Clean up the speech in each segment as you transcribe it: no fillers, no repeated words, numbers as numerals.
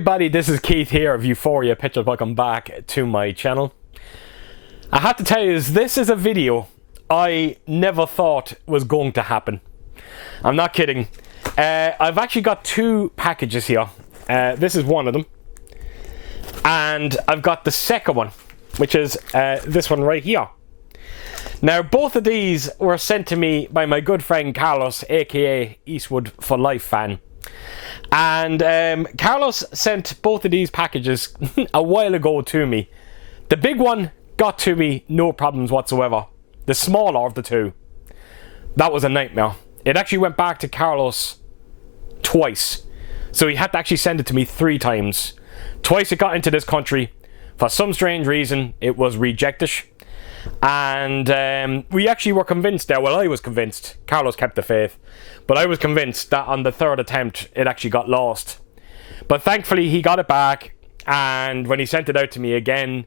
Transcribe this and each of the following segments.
everybody, this is Keith here of Euphoria Pictures. Welcome back to my channel. I have to tell you, this is a video I never thought was going to happen. I'm not kidding. I've actually got two packages here. This is one of them. And I've got the second one, which is this one right here. Now, both of these were sent to me by my good friend Carlos, aka Eastwood4life Fan. And Carlos sent both of these packages a while ago to me. The big one got to me, no problems whatsoever. The smaller of the two, that was a nightmare. It actually went back to Carlos twice. So he had to actually send it to me 3 times. Twice it got into this country. For some strange reason, it was rejected. And we actually were convinced there, well, I was convinced, Carlos kept the faith, but I was convinced that on the 3rd attempt it actually got lost. But thankfully he got it back, and when he sent it out to me again,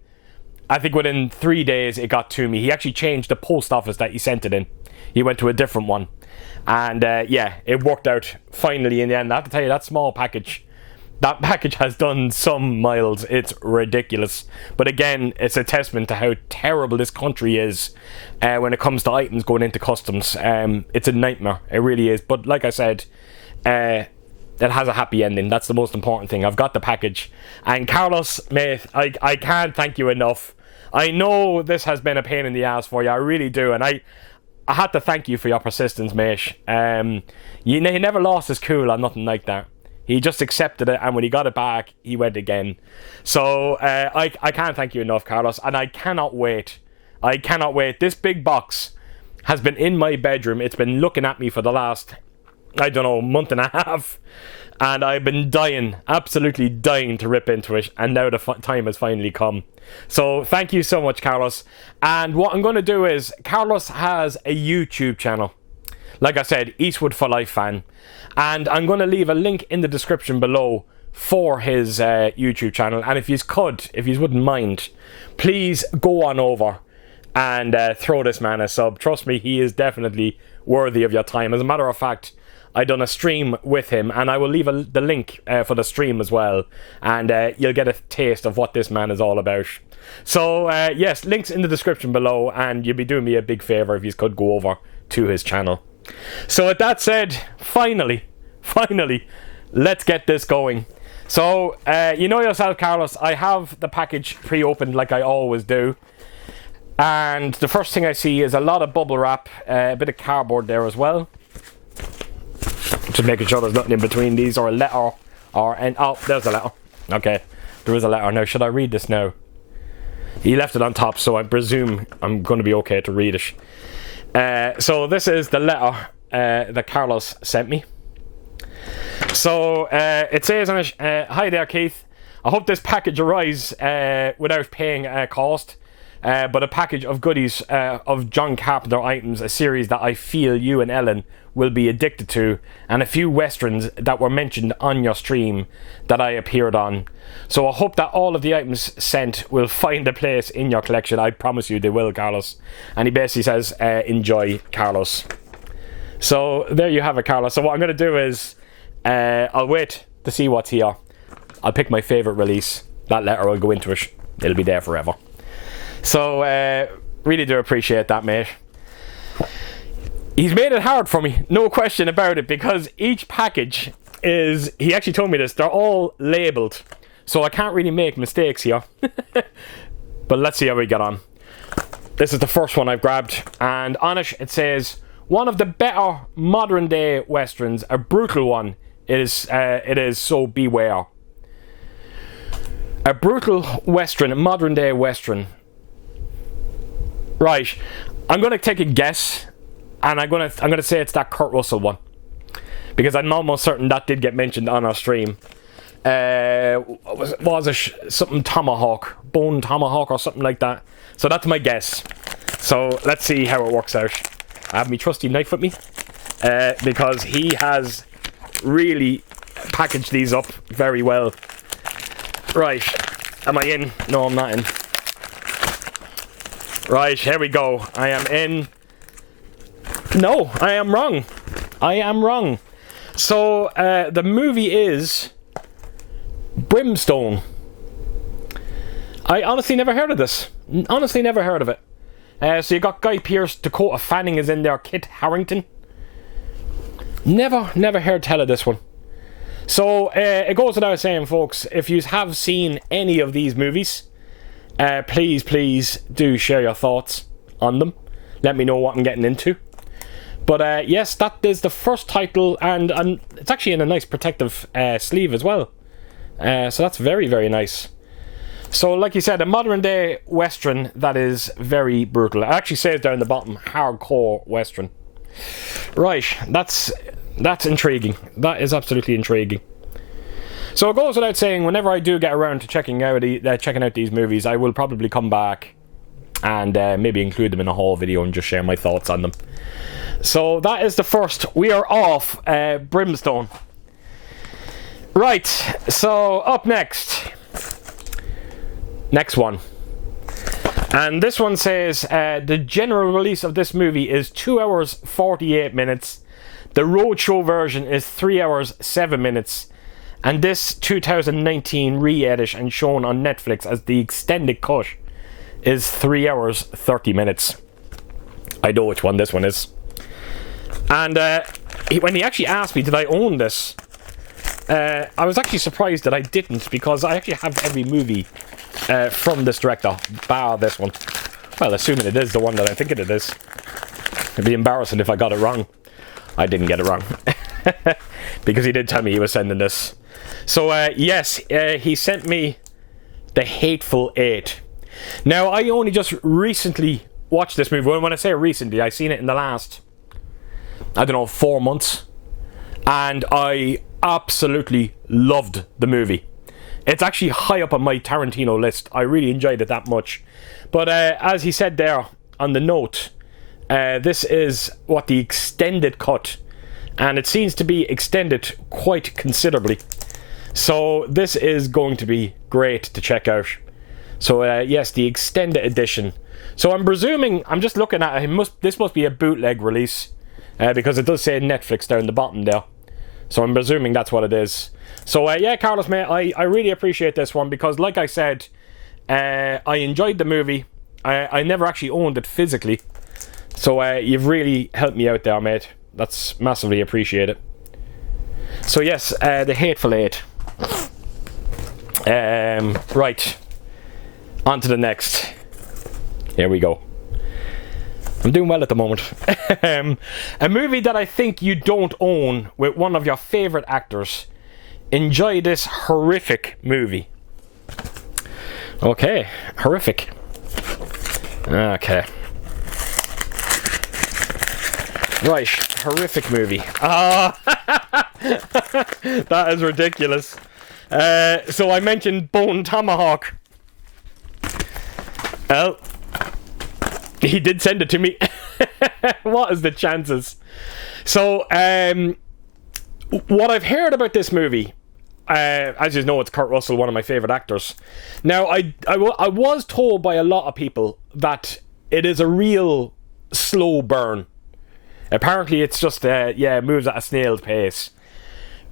I think within 3 days it got to me. He actually changed the post office that he sent it in. He went to a different one, and yeah, it worked out finally in the end. I have to tell you, that small package, that package has done some miles. It's ridiculous. But again, it's a testament to how terrible this country is when it comes to items going into customs. It's a nightmare. It really is. But like I said, it has a happy ending. That's the most important thing. I've got the package. And Carlos, mate, I can't thank you enough. I know this has been a pain in the ass for you. I really do. And I had to thank you for your persistence, mate. He never lost his cool or nothing like that. He just accepted it, and when he got it back, he went again. So I can't thank you enough, Carlos, and I cannot wait. I cannot wait. This big box has been in my bedroom. It's been looking at me for the last, I don't know, month and a half, and I've been dying, absolutely dying to rip into it, and now the time has finally come. So thank you so much, Carlos. And what I'm going to do is, Carlos has a YouTube channel. Like I said, Eastwood4life Fan. And I'm going to leave a link in the description below for his YouTube channel. And if you wouldn't mind, please go on over and throw this man a sub. Trust me, he is definitely worthy of your time. As a matter of fact, I done a stream with him, and I will leave the link for the stream as well. And you'll get a taste of what this man is all about. So, yes, links in the description below, and you'd be doing me a big favour if you could go over to his channel. So with that said, finally, let's get this going. So, you know yourself, Carlos, I have the package pre-opened like I always do. And the first thing I see is a lot of bubble wrap, a bit of cardboard there as well. Just making sure there's nothing in between these, or a letter, oh, there's a letter. Okay, there is a letter. Now, should I read this now? He left it on top, so I presume I'm going to be okay to read it. So this is the letter that Carlos sent me. So it says on it, hi there, Keith. I hope this package arrives without paying a cost, but a package of goodies of John Carpenter items, a series that I feel you and Ellen will be addicted to, and a few westerns that were mentioned on your stream that I appeared on. So I hope that all of the items sent will find a place in your collection. I promise you they will, Carlos. And he basically says, enjoy, Carlos. So there you have it, Carlos. So what I'm going to do is, I'll wait to see what's here. I'll pick my favourite release. That letter will go into it. It'll be there forever. So, really do appreciate that, mate. He's made it hard for me, no question about it, because each package is, he actually told me this, they're all labelled. So I can't really make mistakes here. But let's see how we get on. This is the first one I've grabbed, and on it it says, one of the better modern day westerns, a brutal one, it is, so beware. A brutal western, modern day western. Right, I'm going to take a guess, and I'm going to say it's that Kurt Russell one, because I'm almost certain that did get mentioned on our stream. Was it something Tomahawk, Bone Tomahawk or something like that? So that's my guess. So let's see how it works out. I have my trusty knife with me, because he has really packaged these up very well. Right, am I in? No, I'm not in. Right, here we go. I am in. No, I am wrong. So the movie is Brimstone. I honestly never heard of this. Honestly never heard of it. So you got Guy Pearce, Dakota Fanning is in there, Kit Harington. Never heard tell of this one. So it goes without saying, folks, if you have seen any of these movies, please do share your thoughts on them. Let me know what I'm getting into. But yes, that is the first title, and it's actually in a nice protective sleeve as well. So that's very nice. So like you said, a modern day western that is very brutal. It actually says down the bottom, hardcore western. Right, that's intriguing. That is absolutely intriguing. So it goes without saying, whenever I do get around to checking out these movies, I will probably come back and maybe include them in a haul video and just share my thoughts on them. So that is the first. We are off Brimstone. Right, so up next one. And this one says, the general release of this movie is 2 hours 48 minutes. The roadshow version is 3 hours 7 minutes. And this 2019 re-edit and shown on Netflix as the extended cut is 3 hours 30 minutes. I know which one this one is. And when he actually asked me, did I own this? I was actually surprised that I didn't, because I actually have every movie from this director, bar this one. Well, assuming it is the one that I think it is. It'd be embarrassing if I got it wrong. I didn't get it wrong. Because he did tell me he was sending this. So, yes, he sent me The Hateful Eight. Now, I only just recently watched this movie. When I say recently, I've seen it in the last, 4 months. And I absolutely loved the movie. It's actually high up on my Tarantino list. I really enjoyed it that much. But as he said there on the note, this is what the extended cut, and it seems to be extended quite considerably. So this is going to be great to check out. So yes, the extended edition. So I'm presuming, I'm just looking at it, this must be a bootleg release, because it does say Netflix down the bottom there. So I'm presuming that's what it is. So yeah, Carlos, mate, I really appreciate this one, because like I said, I enjoyed the movie. I never actually owned it physically. So you've really helped me out there, mate. That's massively appreciated. So yes, The Hateful Eight. Right. On to the next. Here we go. I'm doing well at the moment. A movie that I think you don't own with one of your favourite actors. Enjoy this horrific movie. Okay, horrific. Okay. Right, horrific movie. Ah, that is ridiculous. So I mentioned Bone Tomahawk. Well, he did send it to me. What is the chances? So, what I've heard about this movie, as you know, it's Kurt Russell, one of my favourite actors. Now, I was told by a lot of people that it is a real slow burn. Apparently, it's just, it moves at a snail's pace.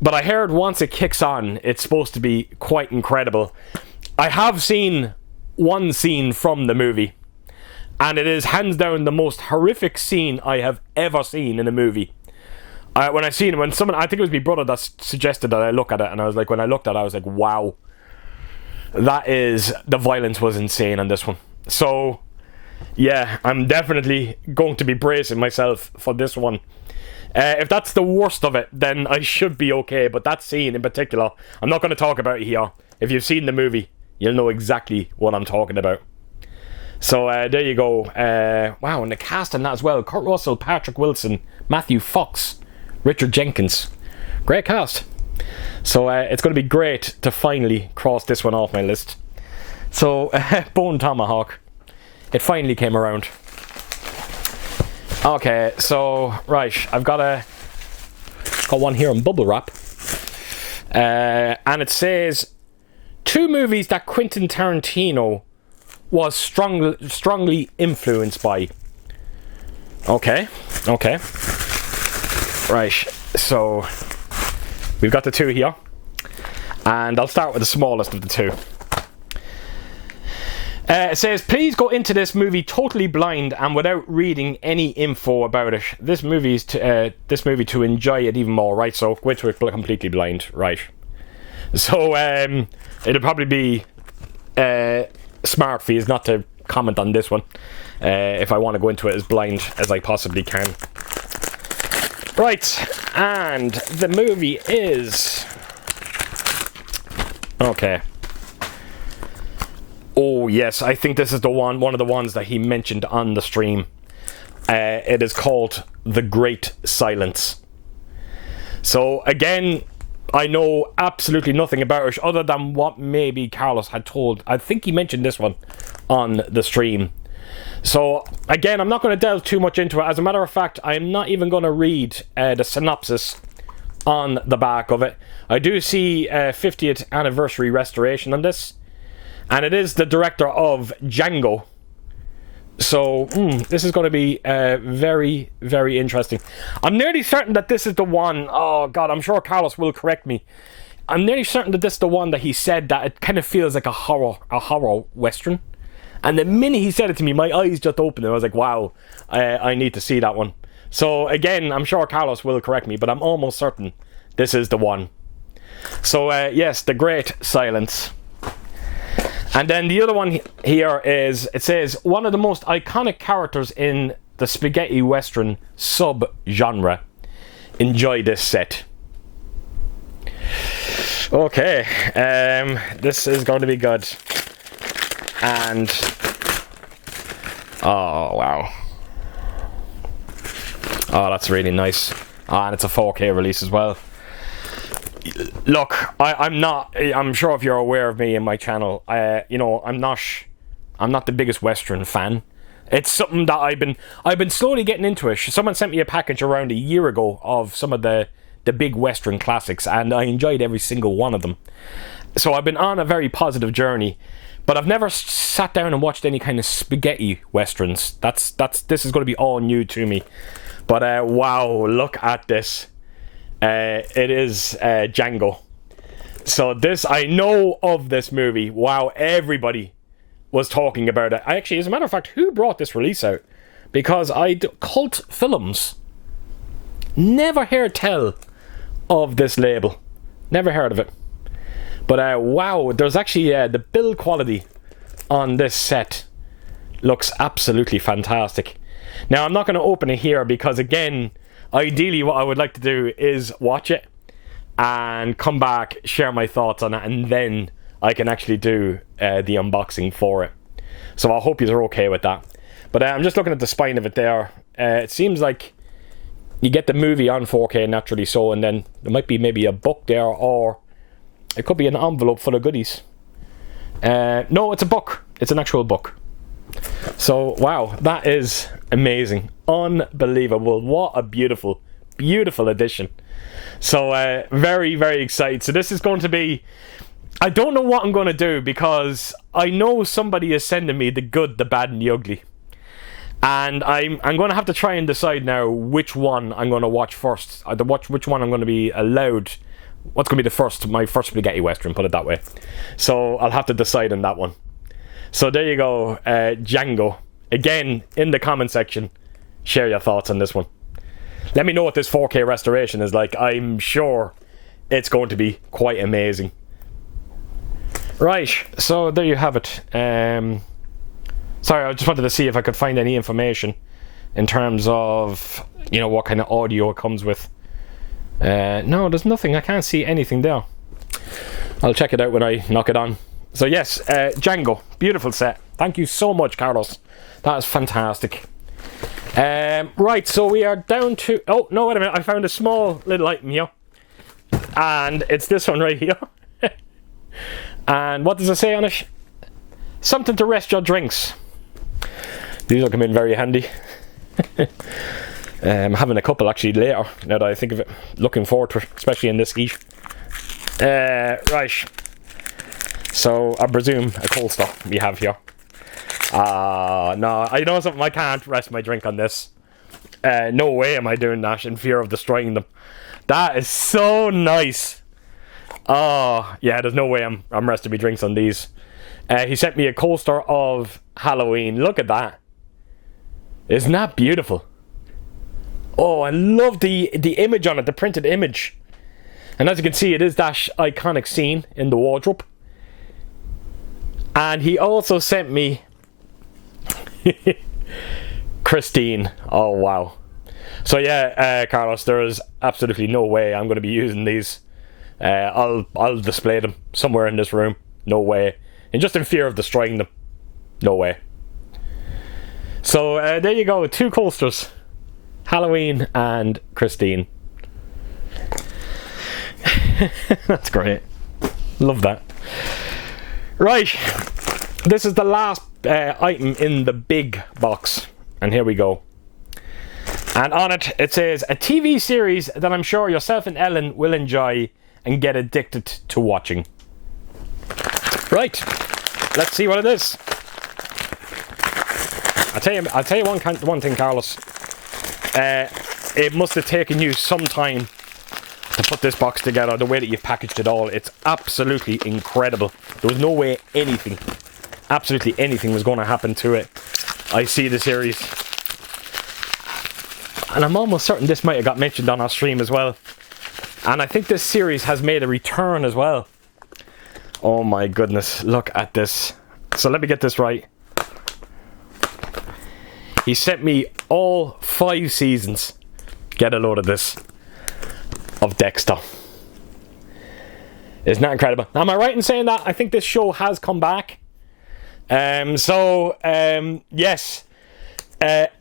But I heard once it kicks on, it's supposed to be quite incredible. I have seen one scene from the movie, and it is hands down the most horrific scene I have ever seen in a movie. When someone, I think it was my brother that suggested that I look at it, and I was like, when I looked at it, I was like, wow. The violence was insane on this one. So, yeah, I'm definitely going to be bracing myself for this one. If that's the worst of it, then I should be okay. But that scene in particular, I'm not going to talk about it here. If you've seen the movie, you'll know exactly what I'm talking about. So there you go. Wow, and the cast on that as well. Kurt Russell, Patrick Wilson, Matthew Fox, Richard Jenkins. Great cast. So it's going to be great to finally cross this one off my list. So, Bone Tomahawk. It finally came around. Okay, so, right, I've got one here in bubble wrap. And it says, 2 movies that Quentin Tarantino was strongly influenced by. Okay. Right, so, we've got the 2 here. And I'll start with the smallest of the two. It says, please go into this movie totally blind and without reading any info about it. This movie to enjoy it even more, right? So go into it completely blind, right? So it'll probably be smart for you not to comment on this one if I want to go into it as blind as I possibly can. Right, and the movie is... Okay. Oh yes, I think this is the one of the ones that he mentioned on the stream. It is called The Great Silence. So again, I know absolutely nothing about it other than what maybe Carlos had told. I think he mentioned this one on the stream. So again, I'm not going to delve too much into it. As a matter of fact, I'm not even going to read the synopsis on the back of it. I do see 50th anniversary restoration on this. And it is the director of Django. So, this is going to be very, very interesting. I'm nearly certain that this is the one... Oh, God, I'm sure Carlos will correct me. I'm nearly certain that this is the one that he said that it kind of feels like a horror western. And the minute he said it to me, my eyes just opened. And I was like, wow, I need to see that one. So, again, I'm sure Carlos will correct me, but I'm almost certain this is the one. So, yes, The Great Silence. And then the other one here is, it says, one of the most iconic characters in the spaghetti western sub-genre. Enjoy this set. Okay, this is going to be good. And, oh, wow. Oh, that's really nice. And it's a 4K release as well. Look, I'm sure if you're aware of me and my channel, you know, I'm not the biggest Western fan. It's something that I've been slowly getting into it. Someone sent me a package around a year ago of some of the big Western classics, and I enjoyed every single one of them. So I've been on a very positive journey, but I've never sat down and watched any kind of spaghetti Westerns. This is going to be all new to me. But wow, look at this. It is Django. So this, I know of this movie. Wow, everybody was talking about it. Actually, as a matter of fact, who brought this release out? Because Cult Films. Never heard tell of this label. Never heard of it. But wow, there's actually the build quality on this set looks absolutely fantastic. Now, I'm not going to open it here because, again, ideally what I would like to do is watch it and come back, share my thoughts on it, and then I can actually do the unboxing for it. So I hope you're okay with that. But I'm just looking at the spine of it there. It seems like you get the movie on 4K naturally so, and then there might be maybe a book there, or it could be an envelope full of goodies. No, it's a book. It's an actual book. So, wow, that is amazing. Unbelievable. What a beautiful, beautiful edition. So, very, very excited. So this is going to be... I don't know what I'm going to do because I know somebody is sending me the good, the bad, and the ugly. And I'm going to have to try and decide now which one I'm going to watch first. Which one I'm going to be allowed... What's going to be my first spaghetti western, put it that way. So I'll have to decide on that one. So there you go, Django. Again, in the comment section, share your thoughts on this one. Let me know what this 4K restoration is like. I'm sure it's going to be quite amazing. Right, so there you have it. Sorry, I just wanted to see if I could find any information in terms of, you know, what kind of audio it comes with. No, there's nothing. I can't see anything there. I'll check it out when I knock it on. So yes, Django, beautiful set. Thank you so much, Carlos. That is fantastic. Right, so we are down to... Oh, no, wait a minute. I found a small little item here. And it's this one right here. And what does it say on it? Something to rest your drinks. These will come in very handy. I'm having a couple actually later, now that I think of it. Looking forward to it, especially in this heat. Right. So, I presume a cold stuff we have here. No, I know something. I can't rest my drink on this. No way am I doing that in fear of destroying them. That is so nice. Oh, yeah, there's no way I'm resting my drinks on these. He sent me a coaster of Halloween. Look at that. Isn't that beautiful? Oh, I love the image on it, the printed image. And as you can see, it is that iconic scene in the wardrobe. And he also sent me Christine. Oh, wow. So yeah, Carlos, there is absolutely no way I'm going to be using these. I'll display them somewhere in this room. No way. And just in fear of destroying them. No way. So there you go, 2 coasters. Halloween and Christine. That's great. Love that. Right. This is the last item in the big box. And here we go. And on it, it says, a TV series that I'm sure yourself and Ellen will enjoy and get addicted to watching. Right, let's see what it is. I'll tell you one thing, Carlos. It must have taken you some time to put this box together, the way that you've packaged it all. It's absolutely incredible. There was no way anything, absolutely anything was going to happen to it. I see the series. And I'm almost certain this might have got mentioned on our stream as well. And I think this series has made a return as well. Oh my goodness, look at this. So let me get this right. He sent me all 5 seasons. Get a load of this. Of Dexter. Isn't that incredible? Now, am I right in saying that? I think this show has come back. Yes.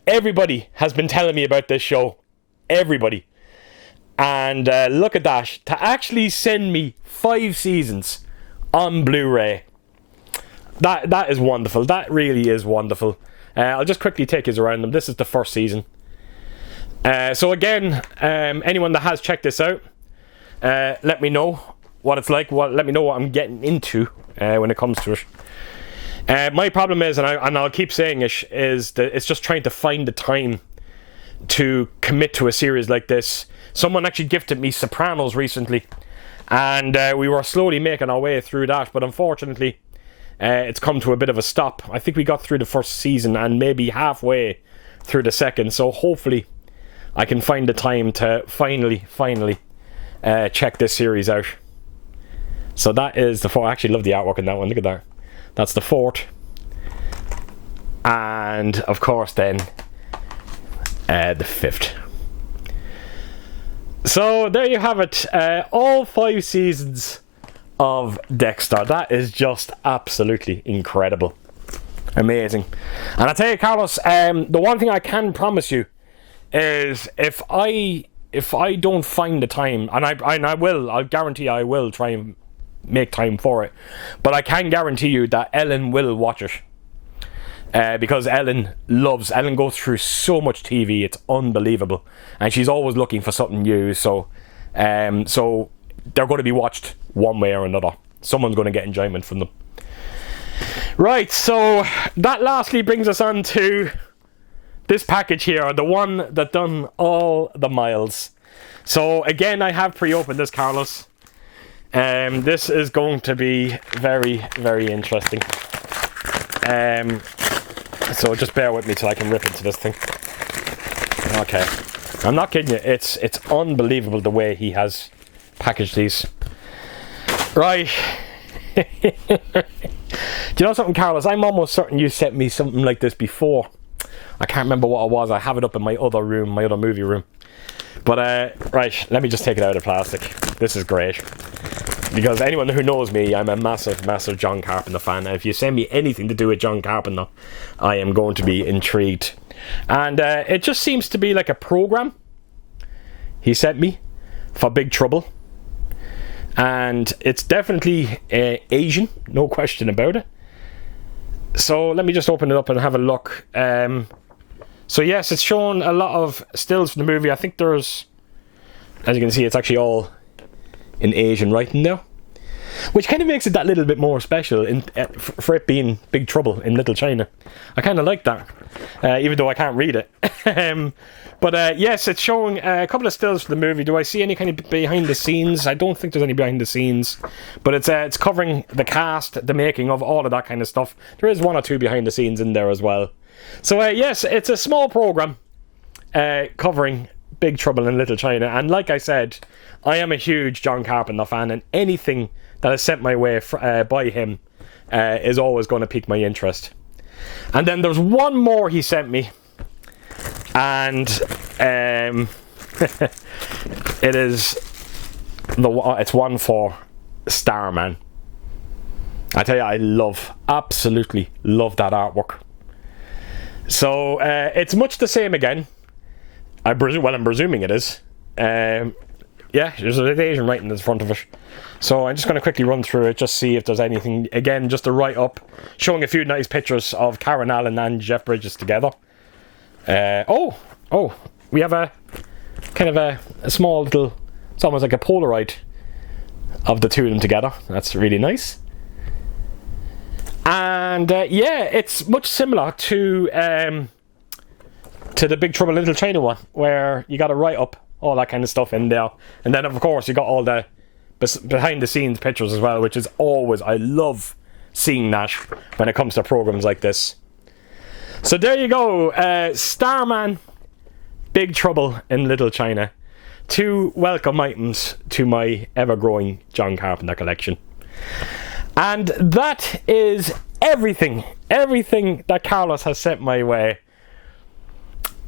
Everybody has been telling me about this show. Everybody. And look at that. To actually send me 5 seasons on Blu-ray. That is wonderful. That really is wonderful. I'll just quickly take you around them. This is the first season. So again, anyone that has checked this out, let me know what it's like. Let me know what I'm getting into when it comes to it. My problem is, and I'll keep saying it, is that it's just trying to find the time to commit to a series like this. Someone actually gifted me Sopranos recently, and we were slowly making our way through that, but unfortunately it's come to a bit of a stop. I think we got through the first season and maybe halfway through the second, so hopefully I can find the time to finally check this series out. So that is the 4th. I actually love the artwork in that one. Look at that. That's the 4th. And of course then the 5th. So there you have it. All 5 seasons of Dexter. That is just absolutely incredible. Amazing. And I tell you, Carlos, the one thing I can promise you is if I don't find the time, and I'll guarantee I will try and make time for it, but I can guarantee you that Ellen will watch it, because Ellen goes through so much TV. It's unbelievable, and she's always looking for something new. So they're going to be watched one way or another. Someone's going to get enjoyment from them. Right, so that lastly brings us on to this package here, the one that done all the miles. So again, I have pre-opened this, Carlos. This is going to be very, very interesting. So just bear with me till I can rip into this thing. Okay, I'm not kidding you. It's unbelievable the way he has packaged these. Right. Do you know something, Carlos? I'm almost certain you sent me something like this before. I can't remember what it was. I have it up in my other room, my other movie room. But right, let me just take it out of the plastic. This is great. Because anyone who knows me, I'm a massive, massive John Carpenter fan. And if you send me anything to do with John Carpenter, I am going to be intrigued. And it just seems to be like a program he sent me for Big Trouble. And it's definitely Asian, no question about it. So let me just open it up and have a look. So yes, it's showing a lot of stills from the movie. I think there's, as you can see, it's actually all in Asian writing there. which kind of makes it that little bit more special for it being Big Trouble in Little China. I kind of like that, even though I can't read it. But yes, it's showing a couple of stills for the movie. Do I see any kind of behind the scenes? I don't think there's any behind the scenes, but it's covering the cast, the making of, all of that kind of stuff. There is one or two behind the scenes in there as well. So yes, it's a small program covering Big Trouble in Little China, and like I said, I am a huge John Carpenter fan, and anything that is sent my way by him is always going to pique my interest. And then there's one more he sent me, and it's one for Starman. I tell you, I absolutely love that artwork. So it's much the same again. I'm presuming it is. Yeah, there's an Asian writing in the front of it. So I'm just going to quickly run through it, just see if there's anything. Again, just a write-up, showing a few nice pictures of Karen Allen and Jeff Bridges together. We have a kind of a small little, it's almost like a Polaroid of the two of them together. That's really nice. And yeah, it's much similar to the Big Trouble in Little China one, where you got to write up all that kind of stuff in there, and then of course you got all the behind the scenes pictures as well, which is always, I love seeing that when it comes to programs like this. So there you go, Starman, Big Trouble in Little China, two welcome items to my ever-growing John Carpenter collection. And that is everything that Carlos has sent my way.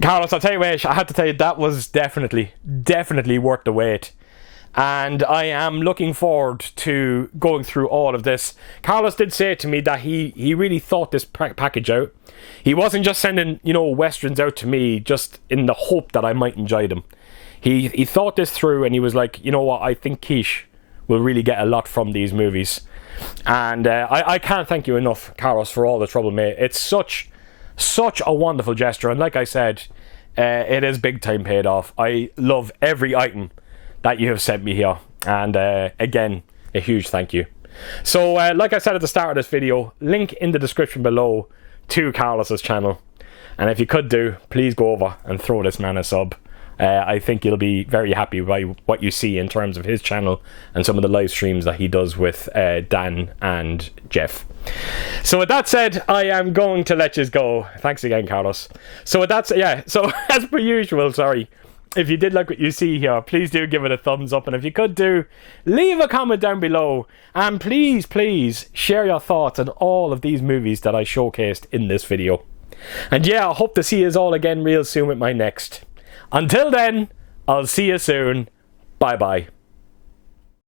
Carlos, I'll tell you what, I have to tell you, that was definitely worth the wait. And I am looking forward to going through all of this. Carlos did say to me that he really thought this package out. He wasn't just sending, westerns out to me just in the hope that I might enjoy them. He thought this through, and he was like, you know what, I think Quiche will really get a lot from these movies. And I can't thank you enough, Carlos, for all the trouble made. It's such a wonderful gesture, and like I said, it is big time paid off. I love every item that you have sent me here, and again, a huge thank you. So like I said at the start of this video, link in the description below to Carlos's channel, and if you could please go over and throw this man a sub. I think you'll be very happy by what you see in terms of his channel and some of the live streams that he does with Dan and Jeff. So with that said, I am going to let you go. Thanks again, Carlos. So with that, so as per usual, if you did like what you see here, please do give it a thumbs up, and if you could leave a comment down below, and please share your thoughts on all of these movies that I showcased in this video. And yeah, I hope to see you all again real soon with my next. Until then, I'll see you soon. Bye bye.